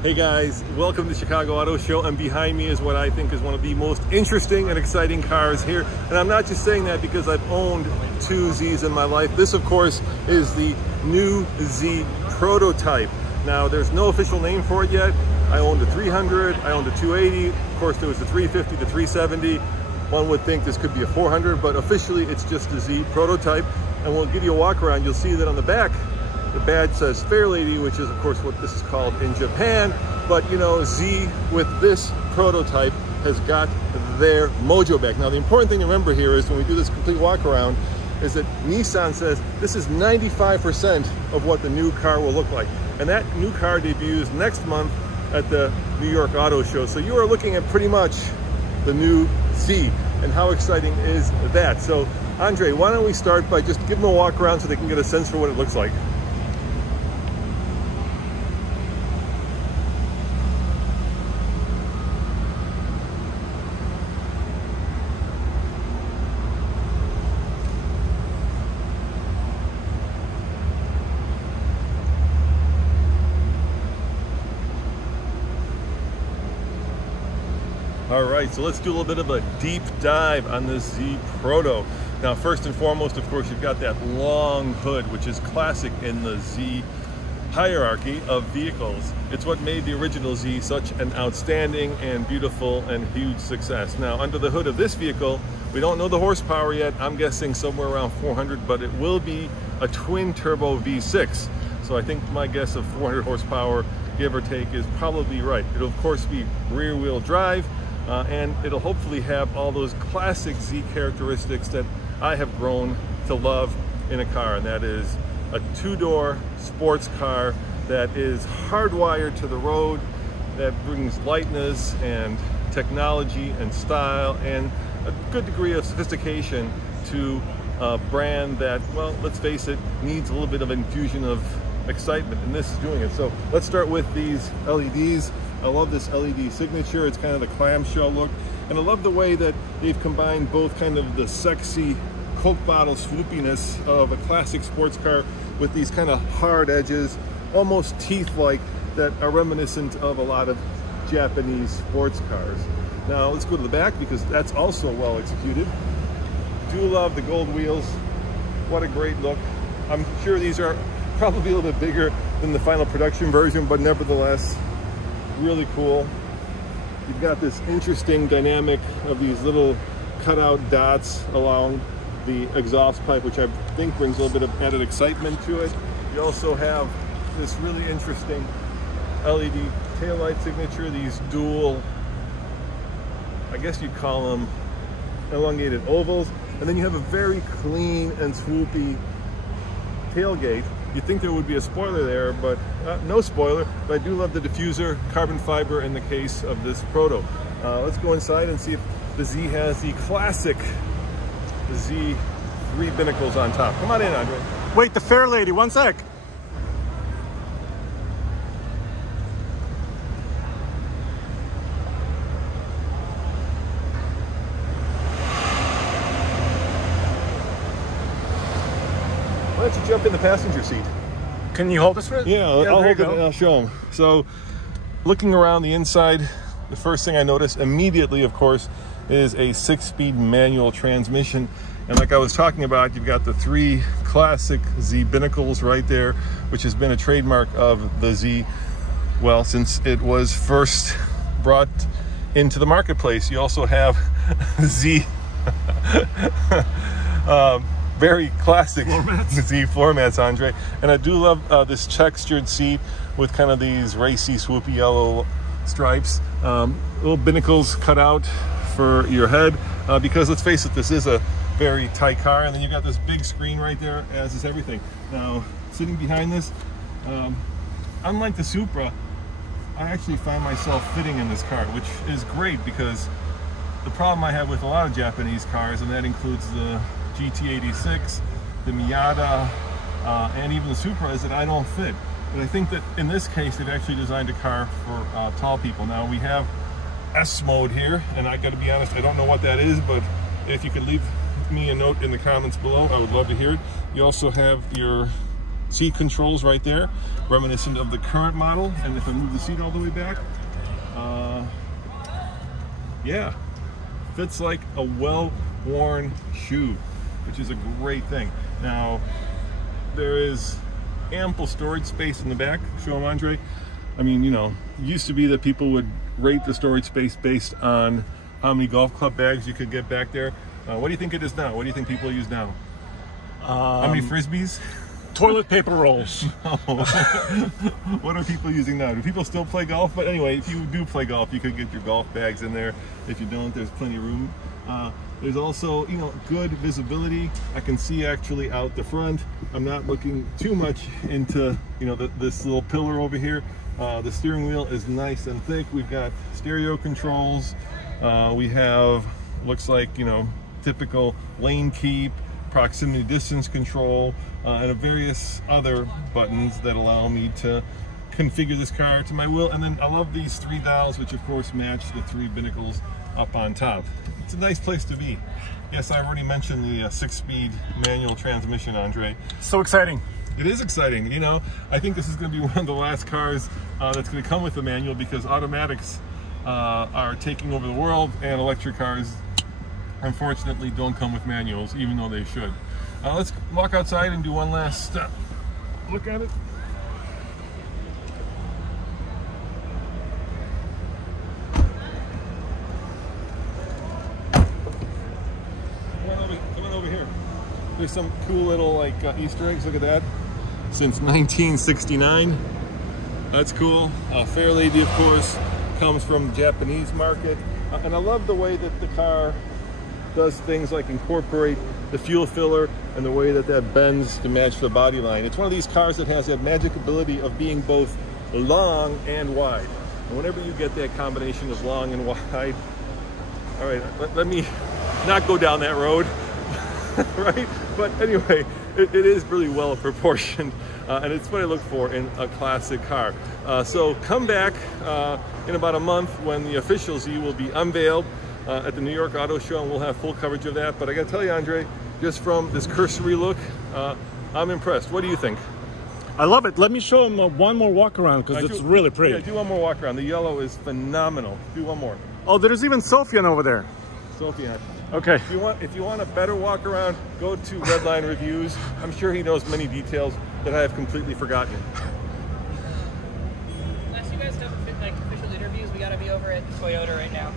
Hey guys, welcome to Chicago Auto Show, and behind me is what I think is one of the most interesting and exciting cars here. And I'm not just saying that because I've owned two Zs in my life. This, of course, is the new Z prototype. Now, there's no official name for it yet. I owned a 300, I owned a 280. Of course, there was the 350, the 370. One would think this could be a 400, but officially it's just a Z prototype. And we'll give you a walk around. You'll see that on the back, the badge says Fair Lady, which is of course what this is called in Japan. But you know, Z with this prototype has got their mojo back. Now the important thing to remember here is when we do this complete walk around is that Nissan says this is 95% of what the new car will look like. And that new car debuts next month at the New York Auto Show. So you are looking at pretty much the new Z. And how exciting is that? So Andre, why don't we start by just give them a walk around so they can get a sense for what it looks like. All right, so let's do a little bit of a deep dive on this Z Proto. Now, first and foremost, of course, you've got that long hood, which is classic in the Z hierarchy of vehicles. It's what made the original Z such an outstanding and beautiful and huge success. Now, under the hood of this vehicle, we don't know the horsepower yet. I'm guessing somewhere around 400, but it will be a twin turbo V6. So I think my guess of 400 horsepower, give or take, is probably right. It'll, of course, be rear wheel drive. And it'll hopefully have all those classic Z characteristics that I have grown to love in a car, and that is a two-door sports car that is hardwired to the road, that brings lightness and technology and style and a good degree of sophistication to a brand that, well, let's face it, needs a little bit of infusion of excitement, and this is doing it. So let's start with these LEDs. I love this LED signature. It's kind of the clamshell look. And I love the way that they've combined both kind of the sexy Coke bottle swoopiness of a classic sports car with these kind of hard edges, almost teeth-like, that are reminiscent of a lot of Japanese sports cars. Now let's go to the back because that's also well executed. Do love the gold wheels. What a great look. I'm sure these are probably a little bit bigger than the final production version, but nevertheless, really cool. You've got this interesting dynamic of these little cutout dots along the exhaust pipe, which I think brings a little bit of added excitement to it. You also have this really interesting LED taillight signature, these dual, I guess you'd call them elongated ovals, and then you have a very clean and swoopy tailgate. You'd think there would be a spoiler there, but no spoiler. But I do love the diffuser, carbon fiber in the case of this Proto. Let's go inside and see if the Z has the classic Z 3 binnacles on top. Come on in, Andre. Wait, the Fair Lady, one sec. Why don't you jump in the passenger seat? Can you hold this for it? Yeah, I'll hold it and I'll show them. So, looking around the inside, the first thing I noticed immediately, of course, is a 6-speed manual transmission. And like I was talking about, you've got the 3 classic Z binnacles right there, which has been a trademark of the Z, well, since it was first brought into the marketplace. You also have Z very classic Z floor mats, Andre. And I do love this textured seat with kind of these racy, swoopy yellow stripes. Little binnacles cut out for your head because let's face it, this is a very tight car. And then you've got this big screen right there, as is everything. Now, sitting behind this, unlike the Supra, I actually find myself fitting in this car, which is great because the problem I have with a lot of Japanese cars, and that includes the GT86, the Miata, and even the Supra, is that I don't fit. But I think that in this case, they've actually designed a car for tall people. Now we have S mode here, and I got to be honest, I don't know what that is, but if you could leave me a note in the comments below, I would love to hear it. You also have your seat controls right there, reminiscent of the current model. And if I move the seat all the way back, yeah, fits like a well-worn shoe, which is a great thing. Now, there is ample storage space in the back. Show them, Andre. I mean, you know, it used to be that people would rate the storage space based on how many golf club bags you could get back there. What do you think it is now? What do you think people use now? How many Frisbees? Toilet paper rolls. No. What are people using now? Do people still play golf? But anyway, if you do play golf, you could get your golf bags in there. If you don't, there's plenty of room. There's also, you know, good visibility. I can see actually out the front. I'm not looking too much into, you know, this little pillar over here. The steering wheel is nice and thick. We've got stereo controls. We have, looks like, you know, typical lane keep, proximity distance control, and various other buttons that allow me to configure this car to my will. And then I love these 3 dials, which of course match the 3 binnacles up on top. It's a nice place to be. Yes, I already mentioned the 6-speed manual transmission, Andre. So exciting. It is exciting. You know, I think this is going to be one of the last cars that's going to come with a manual, because automatics are taking over the world, and electric cars unfortunately don't come with manuals, even though they should. Let's walk outside and do one last look at it. Come on over here. There's some cool little like Easter eggs. Look at that. Since 1969. That's cool. Fair Lady, of course, comes from the Japanese market. And I love the way that the car does things like incorporate the fuel filler and the way that that bends to match the body line. It's one of these cars that has that magic ability of being both long and wide. And whenever you get that combination of long and wide, all right, let me not go down that road, right? But anyway, it is really well proportioned, and it's what I look for in a classic car. So come back in about a month when the official Z will be unveiled at the New York Auto Show, and we'll have full coverage of that. But I gotta tell you, Andre, just from this cursory look, I'm impressed. What do you think? I love it. Let me show him one more walk around, because it's really pretty. Yeah, do one more walk around. The yellow is phenomenal. Do one more. Oh, there's even Sophian over there. Sophian. Okay. If you want a better walk around, go to Redline Reviews. I'm sure he knows many details that I have completely forgotten. Unless you guys have like official interviews, we gotta be over at Toyota right now.